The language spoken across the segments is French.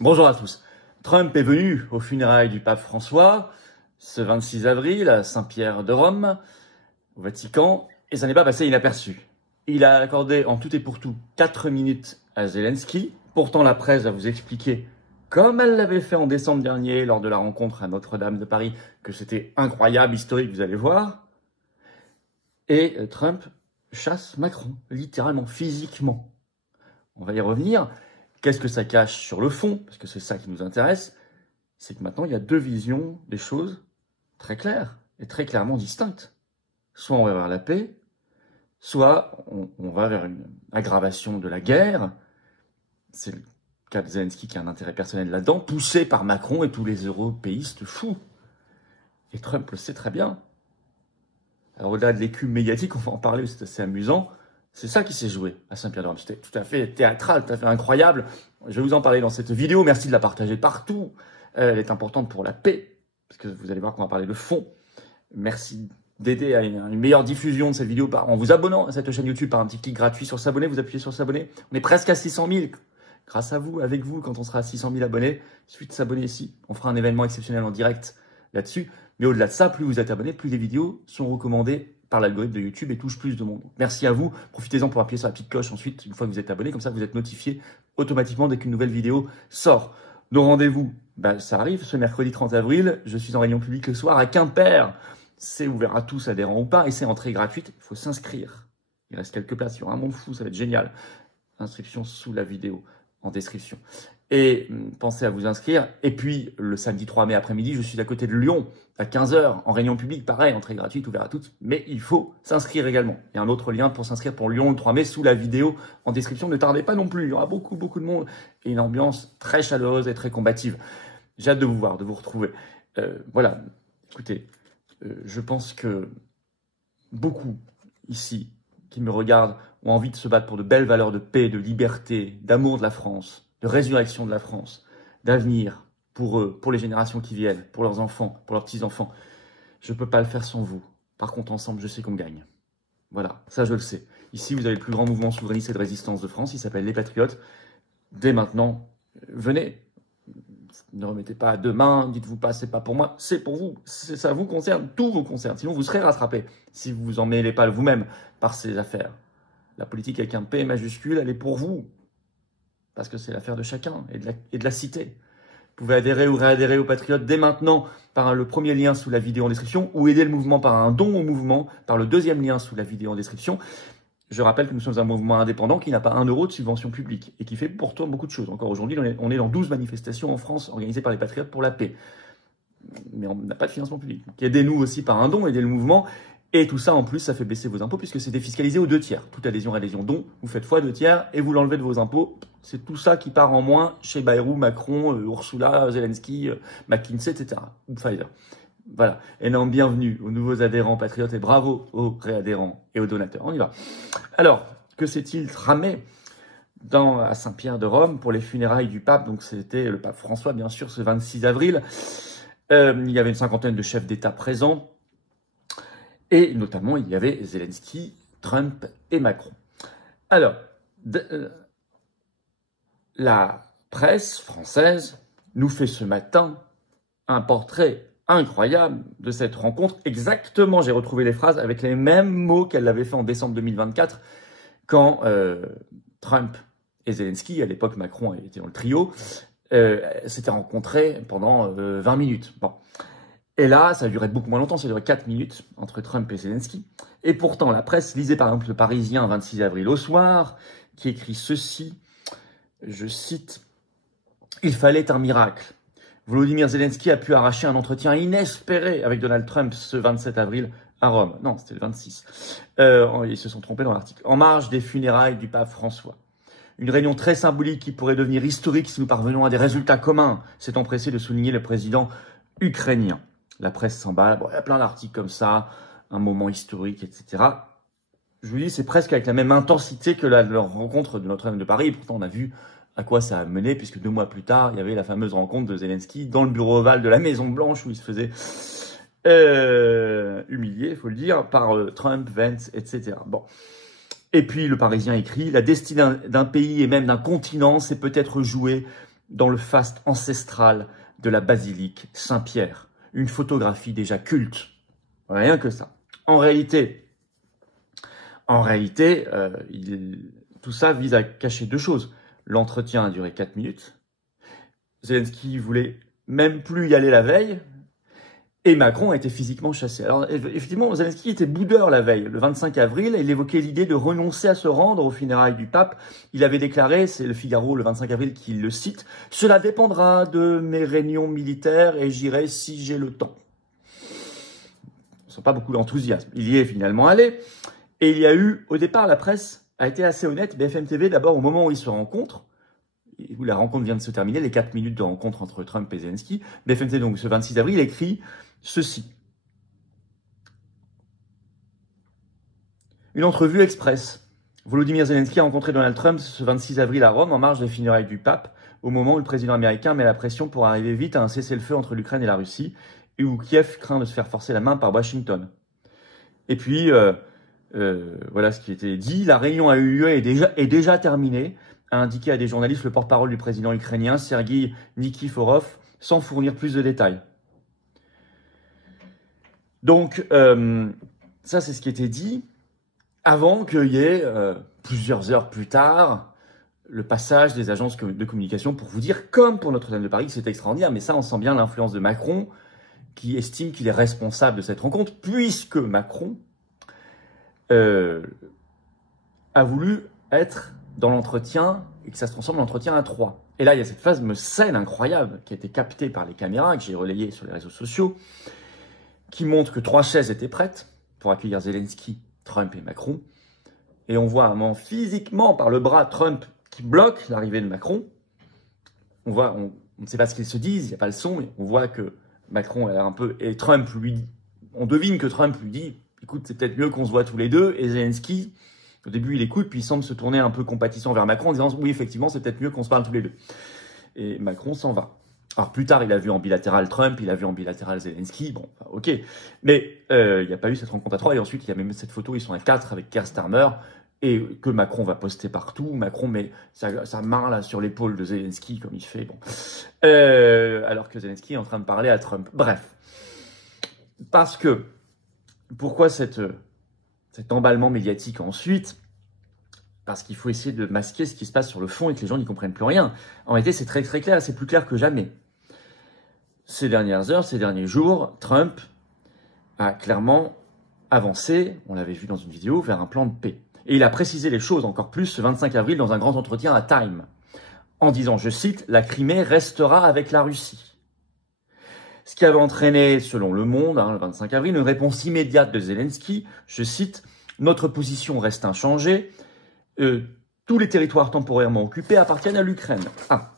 Bonjour à tous. Trump est venu aux funérailles du pape François ce 26 avril à Saint-Pierre de Rome, au Vatican, et ça n'est pas passé inaperçu. Il a accordé en tout et pour tout 4 minutes à Zelensky. Pourtant, la presse va vous expliquer, comme elle l'avait fait en décembre dernier lors de la rencontre à Notre-Dame de Paris, que c'était incroyable, historique, vous allez voir. Et Trump chasse Macron, littéralement, physiquement. On va y revenir. Qu'est-ce que ça cache sur le fond? Parce que c'est ça qui nous intéresse. C'est que maintenant, il y a deux visions des choses très claires et très clairement distinctes. Soit on va vers la paix, soit on va vers une aggravation de la guerre. C'est le cas de Zelensky qui a un intérêt personnel là-dedans, poussé par Macron et tous les européistes fous. Et Trump le sait très bien. Alors au-delà de l'écume médiatique, on va en parler, c'est assez amusant. C'est ça qui s'est joué à Saint-Pierre-de-Rome. C'était tout à fait théâtral, tout à fait incroyable. Je vais vous en parler dans cette vidéo. Merci de la partager partout. Elle est importante pour la paix, parce que vous allez voir qu'on va parler de fond. Merci d'aider à une meilleure diffusion de cette vidéo en vous abonnant à cette chaîne YouTube par un petit clic gratuit sur s'abonner. Vous appuyez sur s'abonner. On est presque à 600 000. Grâce à vous, avec vous, quand on sera à 600 000 abonnés, il suffit de s'abonner ici. On fera un événement exceptionnel en direct là-dessus. Mais au-delà de ça, plus vous êtes abonnés, plus les vidéos sont recommandées par l'algorithme de YouTube et touchent plus de monde. Merci à vous. Profitez-en pour appuyer sur la petite cloche ensuite, une fois que vous êtes abonné. Comme ça, vous êtes notifié automatiquement dès qu'une nouvelle vidéo sort. Nos rendez-vous, ça arrive ce mercredi 30 avril. Je suis en réunion publique le soir à Quimper. C'est ouvert à tous, adhérents ou pas, et c'est entrée gratuite. Il faut s'inscrire. Il reste quelques places. Il y aura un monde fou. Ça va être génial. Inscription sous la vidéo, en description. Et pensez à vous inscrire. Et puis, le samedi 3 mai après-midi, je suis à côté de Lyon, à 15 h, en réunion publique, pareil, entrée gratuite, ouvert à toutes. Mais il faut s'inscrire également. Il y a un autre lien pour s'inscrire pour Lyon le 3 mai sous la vidéo en description. Ne tardez pas non plus, il y aura beaucoup de monde et une ambiance très chaleureuse et très combative. J'ai hâte de vous voir, de vous retrouver. Voilà, écoutez, je pense que beaucoup ici qui me regardent ont envie de se battre pour de belles valeurs de paix, de liberté, d'amour de la France, de résurrection de la France, d'avenir pour eux, pour les générations qui viennent, pour leurs enfants, pour leurs petits-enfants. Je ne peux pas le faire sans vous. Par contre, ensemble, je sais qu'on gagne. Voilà, ça je le sais. Ici, vous avez le plus grand mouvement souverainiste et de résistance de France, il s'appelle Les Patriotes. Dès maintenant, venez. Ne remettez pas à demain, dites-vous pas, c'est pas pour moi, c'est pour vous. Ça vous concerne, tout vous concerne. Sinon, vous serez rattrapé si vous vous en mêlez pas vous-même par ces affaires. La politique avec un P majuscule, elle est pour vous. Parce que c'est l'affaire de chacun et de la cité. Vous pouvez adhérer ou réadhérer aux Patriotes dès maintenant par le premier lien sous la vidéo en description ou aider le mouvement par un don au mouvement par le deuxième lien sous la vidéo en description. Je rappelle que nous sommes un mouvement indépendant qui n'a pas 1 euro de subvention publique et qui fait pourtant beaucoup de choses. Encore aujourd'hui, on est dans 12 manifestations en France organisées par les Patriotes pour la paix. Mais on n'a pas de financement public. Donc, aidez-nous aussi par un don, aidez le mouvement. Et tout ça, en plus, ça fait baisser vos impôts puisque c'est défiscalisé aux 2 tiers. Toute adhésion, don, vous faites fois 2 tiers et vous l'enlevez de vos impôts. C'est tout ça qui part en moins chez Bayrou, Macron, Ursula, Zelensky, McKinsey, etc. Ou Pfizer. Voilà. Énorme bienvenue aux nouveaux adhérents patriotes et bravo aux réadhérents et aux donateurs. On y va. Alors, que s'est-il tramé à Saint-Pierre de Rome pour les funérailles du pape? Donc, c'était le pape François, bien sûr, ce 26 avril. Il y avait une 50aine de chefs d'État présents. Et notamment, il y avait Zelensky, Trump et Macron. Alors, la presse française nous fait ce matin un portrait incroyable de cette rencontre. Exactement, j'ai retrouvé les phrases avec les mêmes mots qu'elle l'avait fait en décembre 2024 quand Trump et Zelensky, à l'époque Macron était dans le trio, s'étaient rencontrés pendant 20 minutes. Bon. Et là, ça a duré beaucoup moins longtemps, ça a duré 4 minutes entre Trump et Zelensky. Et pourtant, la presse, lisez par exemple le Parisien 26 avril au soir, qui écrit ceci, je cite, « Il fallait un miracle. Volodymyr Zelensky a pu arracher un entretien inespéré avec Donald Trump ce 27 avril à Rome. » Non, c'était le 26. Ils se sont trompés dans l'article. « En marge des funérailles du pape François. Une réunion très symbolique qui pourrait devenir historique si nous parvenons à des résultats communs, s'est empressé de souligner le président ukrainien. » La presse s'emballe, bon, il y a plein d'articles comme ça, un moment historique, etc. Je vous dis, c'est presque avec la même intensité que leur rencontre de Notre-Dame de Paris. Pourtant, on a vu à quoi ça a mené, puisque 2 mois plus tard, il y avait la fameuse rencontre de Zelensky dans le bureau ovale de la Maison-Blanche, où il se faisait humilier, il faut le dire, par Trump, Vance, etc. Bon. Et puis, le Parisien écrit, « La destinée d'un pays et même d'un continent s'est peut-être jouée dans le faste ancestral de la basilique Saint-Pierre. Une photographie déjà culte. Rien que ça. En réalité, tout ça vise à cacher deux choses. L'entretien a duré 4 minutes. Zelensky voulait même plus y aller la veille. Et Macron a été physiquement chassé. Alors, effectivement, Zelensky était boudeur la veille. Le 25 avril, il évoquait l'idée de renoncer à se rendre aux funérailles du pape. Il avait déclaré, c'est le Figaro le 25 avril qui le cite, « Cela dépendra de mes réunions militaires et j'irai si j'ai le temps ». Ils ne sont pas beaucoup d'enthousiasme. Il y est finalement allé. Et il y a eu, au départ, la presse a été assez honnête. BFM TV, d'abord, au moment où ils se rencontrent, où la rencontre vient de se terminer, les 4 minutes de rencontre entre Trump et Zelensky, BFM TV, donc ce 26 avril, écrit ceci. Une entrevue express. Volodymyr Zelensky a rencontré Donald Trump ce 26 avril à Rome, en marge des funérailles du pape, au moment où le président américain met la pression pour arriver vite à un cessez-le-feu entre l'Ukraine et la Russie, et où Kiev craint de se faire forcer la main par Washington. Et puis, voilà ce qui était dit. La réunion a eu lieu et est déjà terminée, a indiqué à des journalistes le porte-parole du président ukrainien, Sergueï Nikiforov, sans fournir plus de détails. Donc, ça c'est ce qui était dit, avant qu'il y ait, plusieurs heures plus tard, le passage des agences de communication pour vous dire, comme pour Notre-Dame de Paris, que c'est extraordinaire, mais ça on sent bien l'influence de Macron, qui estime qu'il est responsable de cette rencontre, puisque Macron a voulu être dans l'entretien et que ça se transforme en entretien à 3. Et là, il y a cette fameuse scène incroyable qui a été captée par les caméras, que j'ai relayée sur les réseaux sociaux, qui montre que 3 chaises étaient prêtes pour accueillir Zelensky, Trump et Macron. Et on voit physiquement par le bras Trump qui bloque l'arrivée de Macron. On ne sait pas ce qu'ils se disent, il n'y a pas le son, mais on voit que Macron a l'air un peu... Et Trump on devine que Trump lui dit « Écoute, c'est peut-être mieux qu'on se voit tous les deux ». Et Zelensky, au début, il écoute, puis il semble se tourner un peu compatissant vers Macron en disant « Oui, effectivement, c'est peut-être mieux qu'on se parle tous les deux ». Et Macron s'en va. Alors plus tard, il a vu en bilatéral Trump, il a vu en bilatéral Zelensky, bon, ok. Mais il n'y a pas eu cette rencontre à 3, et ensuite il y a même cette photo, ils sont à 4 avec Keir Starmer, et que Macron va poster partout. Macron met sa main là sur l'épaule de Zelensky, comme il fait, bon. Alors que Zelensky est en train de parler à Trump. Bref. Parce que, pourquoi cet emballement médiatique ensuite ? Parce qu'il faut essayer de masquer ce qui se passe sur le fond et que les gens n'y comprennent plus rien. En réalité, c'est très très clair, c'est plus clair que jamais. Ces dernières heures, ces derniers jours, Trump a clairement avancé, on l'avait vu dans une vidéo, vers un plan de paix. Et il a précisé les choses encore plus ce 25 avril dans un grand entretien à Time, en disant, je cite, « La Crimée restera avec la Russie ». Ce qui avait entraîné, selon Le Monde, le 25 avril, une réponse immédiate de Zelensky, je cite, « Notre position reste inchangée. Tous les territoires temporairement occupés appartiennent à l'Ukraine. » Ah,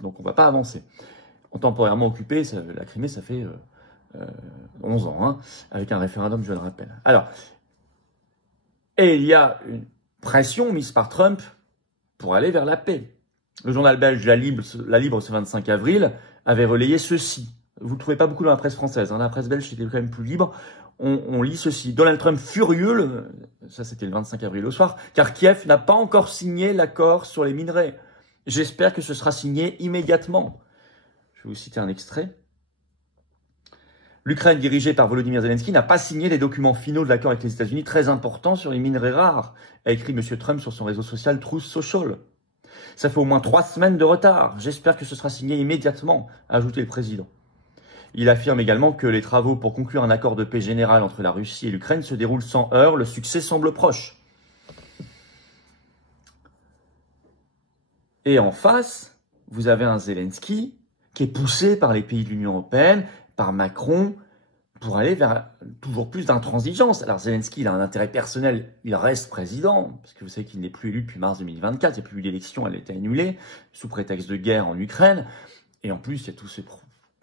donc on ne va pas avancer. En temporairement occupé, la Crimée, ça fait 11 ans, hein, avec un référendum, je le rappelle. Alors, et il y a une pression mise par Trump pour aller vers la paix. Le journal belge La Libre, ce 25 avril, avait relayé ceci. Vous ne le trouvez pas beaucoup dans la presse française, hein, la presse belge était quand même plus libre. On lit ceci. Donald Trump furieux, ça c'était le 25 avril au soir, car Kiev n'a pas encore signé l'accord sur les minerais. J'espère que ce sera signé immédiatement. Je vais vous citer un extrait. L'Ukraine, dirigée par Volodymyr Zelensky, n'a pas signé les documents finaux de l'accord avec les États-Unis, très importants sur les minerais rares, a écrit M. Trump sur son réseau social Truth Social. Ça fait au moins 3 semaines de retard. J'espère que ce sera signé immédiatement, a ajouté le président. Il affirme également que les travaux pour conclure un accord de paix général entre la Russie et l'Ukraine se déroulent sans heurts. Le succès semble proche. Et en face, vous avez un Zelensky qui est poussé par les pays de l'Union européenne, par Macron, pour aller vers toujours plus d'intransigeance. Alors Zelensky, il a un intérêt personnel, il reste président, parce que vous savez qu'il n'est plus élu depuis mars 2024, il n'y a plus eu d'élection, elle a été annulée, sous prétexte de guerre en Ukraine. Et en plus, il y a tous ces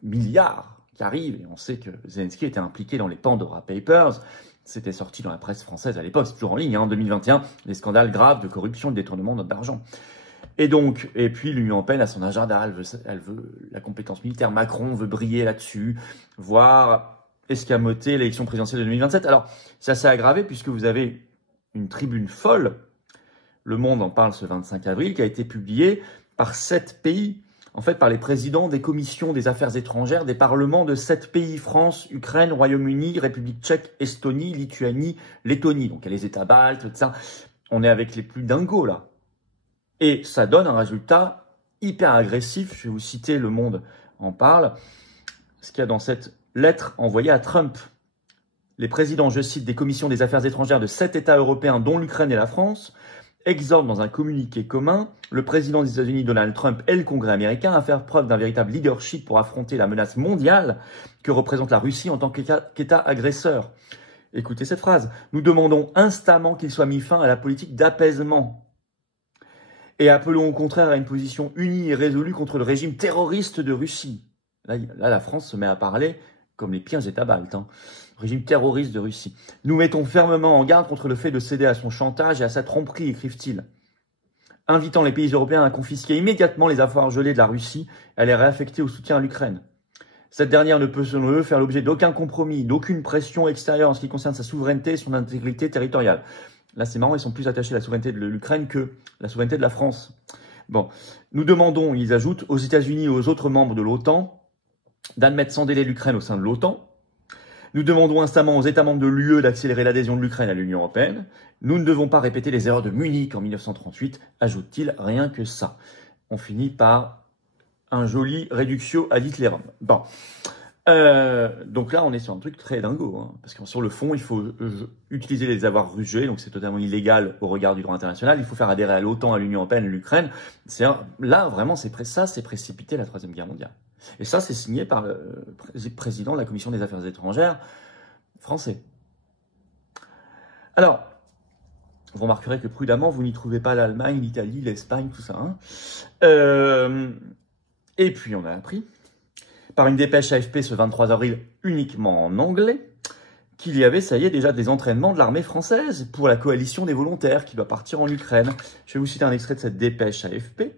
milliards qui arrivent, et on sait que Zelensky était impliqué dans les Pandora Papers, c'était sorti dans la presse française à l'époque, c'est toujours en ligne, en 2021, des scandales graves de corruption et de détournement d'argent. Et donc, et puis l'Union européenne a son agenda, elle veut la compétence militaire, Macron veut briller là-dessus, voire escamoter l'élection présidentielle de 2027. Alors, ça s'est aggravé puisque vous avez une tribune folle, Le Monde en parle ce 25 avril, qui a été publiée par 7 pays, en fait, par les présidents des commissions des affaires étrangères des parlements de 7 pays, France, Ukraine, Royaume-Uni, République tchèque, Estonie, Lituanie, Lettonie. Donc, il y a les États baltes, tout ça. On est avec les plus dingos, là. Et ça donne un résultat hyper agressif. Je vais vous citer, Le Monde en parle. Ce qu'il y a dans cette lettre envoyée à Trump. Les présidents, je cite, des commissions des affaires étrangères de 7 États européens, dont l'Ukraine et la France, exhortent dans un communiqué commun le président des États-Unis, Donald Trump, et le Congrès américain à faire preuve d'un véritable leadership pour affronter la menace mondiale que représente la Russie en tant qu'État agresseur. Écoutez cette phrase. Nous demandons instamment qu'il soit mis fin à la politique d'apaisement et appelons au contraire à une position unie et résolue contre le régime terroriste de Russie. Là, la France se met à parler comme les pires États baltes, hein. Régime terroriste de Russie. Nous mettons fermement en garde contre le fait de céder à son chantage et à sa tromperie, écrivent-ils, invitant les pays européens à confisquer immédiatement les avoirs gelés de la Russie et à les réaffecter au soutien à l'Ukraine. Cette dernière ne peut, selon eux, faire l'objet d'aucun compromis, d'aucune pression extérieure en ce qui concerne sa souveraineté et son intégrité territoriale. Là, c'est marrant, ils sont plus attachés à la souveraineté de l'Ukraine que la souveraineté de la France. Bon, nous demandons, ils ajoutent, aux États-Unis et aux autres membres de l'OTAN d'admettre sans délai l'Ukraine au sein de l'OTAN. Nous demandons instamment aux États membres de l'UE d'accélérer l'adhésion de l'Ukraine à l'Union européenne. Nous ne devons pas répéter les erreurs de Munich en 1938, ajoute-t-il, rien que ça. On finit par un joli réductio ad Hitlerum. Bon. Donc là, on est sur un truc très dingo, hein, parce que sur le fond, il faut utiliser les avoirs rusés, donc c'est totalement illégal au regard du droit international. Il faut faire adhérer à l'OTAN, à l'Union européenne, l'Ukraine. Là, vraiment, c'est précipiter la Troisième Guerre mondiale. Et ça, c'est signé par le président de la Commission des Affaires étrangères français. Alors, vous remarquerez que prudemment, vous n'y trouvez pas l'Allemagne, l'Italie, l'Espagne, tout ça. Hein. Et puis, on a appris, par une dépêche AFP ce 23 avril, uniquement en anglais, qu'il y avait, ça y est, déjà des entraînements de l'armée française pour la coalition des volontaires qui doit partir en Ukraine. Je vais vous citer un extrait de cette dépêche AFP.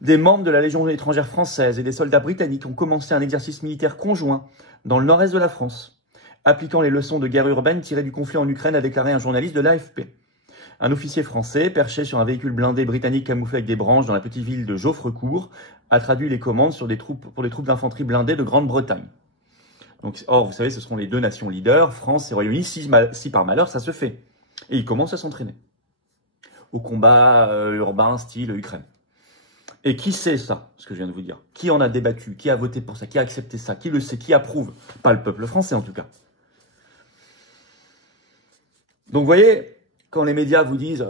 Des membres de la Légion étrangère française et des soldats britanniques ont commencé un exercice militaire conjoint dans le nord-est de la France, appliquant les leçons de guerre urbaine tirées du conflit en Ukraine, a déclaré un journaliste de l'AFP. Un officier français, perché sur un véhicule blindé britannique camouflé avec des branches dans la petite ville de Geoffrecourt, a traduit les commandes pour des troupes d'infanterie blindées de Grande-Bretagne. Donc, or, vous savez, ce seront les deux nations leaders, France et Royaume-Uni, si par malheur ça se fait. Et ils commencent à s'entraîner au combat urbain style Ukraine. Et qui sait ça, ce que je viens de vous dire? Qui en a débattu? Qui a voté pour ça? Qui a accepté ça? Qui le sait? Qui approuve? Pas le peuple français, en tout cas. Donc, vous voyez, quand les médias vous disent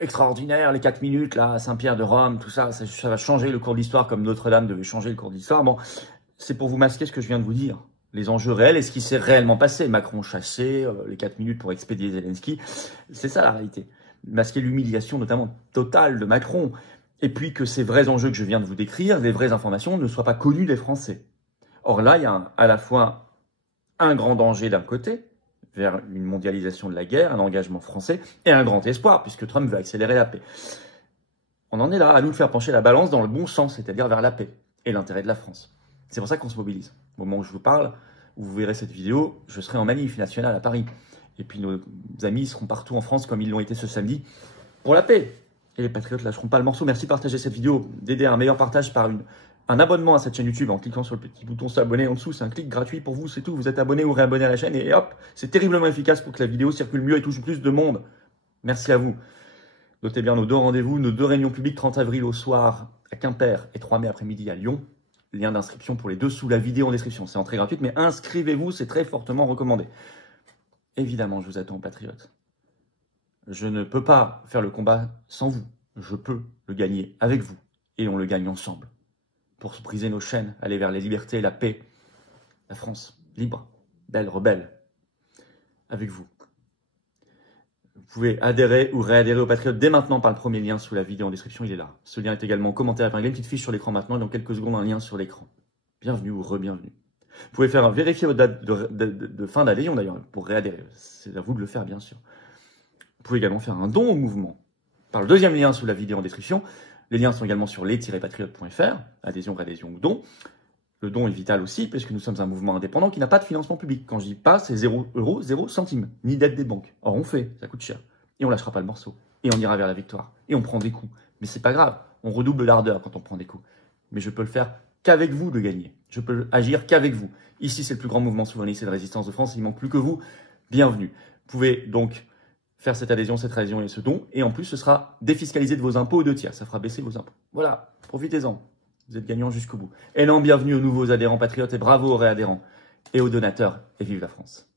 extraordinaire, les 4 minutes, là, à Saint-Pierre de Rome, tout ça, ça va changer le cours de l'histoire comme Notre-Dame devait changer le cours de l'histoire. Bon, c'est pour vous masquer ce que je viens de vous dire. Les enjeux réels et ce qui s'est réellement passé. Macron chassé, les 4 minutes pour expédier Zelensky. C'est ça, la réalité. Masquer l'humiliation, notamment totale de Macron. Et puis que ces vrais enjeux que je viens de vous décrire, les vraies informations, ne soient pas connues des Français. Or là, il y a à la fois un grand danger d'un côté, vers une mondialisation de la guerre, un engagement français, et un grand espoir, puisque Trump veut accélérer la paix. On en est là, à nous de faire pencher la balance dans le bon sens, c'est-à-dire vers la paix et l'intérêt de la France. C'est pour ça qu'on se mobilise. Au moment où je vous parle, où vous verrez cette vidéo, je serai en manif nationale à Paris. Et puis nos amis seront partout en France, comme ils l'ont été ce samedi, pour la paix. Et les patriotes lâcheront pas le morceau. Merci de partager cette vidéo, d'aider à un meilleur partage par un abonnement à cette chaîne YouTube en cliquant sur le petit bouton s'abonner en dessous. C'est un clic gratuit pour vous, c'est tout. Vous êtes abonné ou réabonné à la chaîne et hop, c'est terriblement efficace pour que la vidéo circule mieux et touche plus de monde. Merci à vous. Notez bien nos deux rendez-vous, nos deux réunions publiques, 30 avril au soir à Quimper et 3 mai après-midi à Lyon. Lien d'inscription pour les deux sous la vidéo en description. C'est entrée gratuite, mais inscrivez-vous, c'est très fortement recommandé. Évidemment, je vous attends, patriotes. Je ne peux pas faire le combat sans vous. Je peux le gagner avec vous. Et on le gagne ensemble. Pour se briser nos chaînes, aller vers les libertés, la paix. La France, libre, belle, rebelle. Avec vous. Vous pouvez adhérer ou réadhérer aux Patriotes dès maintenant par le premier lien sous la vidéo en description, il est là. Ce lien est également commenté épinglé, une petite fiche sur l'écran maintenant, et dans quelques secondes un lien sur l'écran. Bienvenue ou re-bienvenue. Vous pouvez faire vérifier votre date de fin d'adhésion d'ailleurs, pour réadhérer. C'est à vous de le faire bien sûr. Vous pouvez également faire un don au mouvement par le deuxième lien sous la vidéo en description. Les liens sont également sur les-patriotes.fr, adhésion, réadhésion ou don. Le don est vital aussi, puisque nous sommes un mouvement indépendant qui n'a pas de financement public. Quand je dis pas, c'est 0 €, 0 centimes, ni d'aide des banques. Or, on fait, ça coûte cher. Et on lâchera pas le morceau. Et on ira vers la victoire. Et on prend des coups. Mais c'est pas grave. on redouble l'ardeur quand on prend des coups. Mais je peux le faire qu'avec vous de gagner. Je peux agir qu'avec vous. Ici, c'est le plus grand mouvement souverainiste et de résistance de France. Il ne manque plus que vous. Bienvenue. Vous pouvez donc faire cette adhésion et ce don. Et en plus, ce sera défiscalisé de vos impôts 2 tiers. Ça fera baisser vos impôts. Voilà, profitez-en. Vous êtes gagnants jusqu'au bout. Et non, bienvenue aux nouveaux adhérents patriotes et bravo aux réadhérents et aux donateurs. Et vive la France.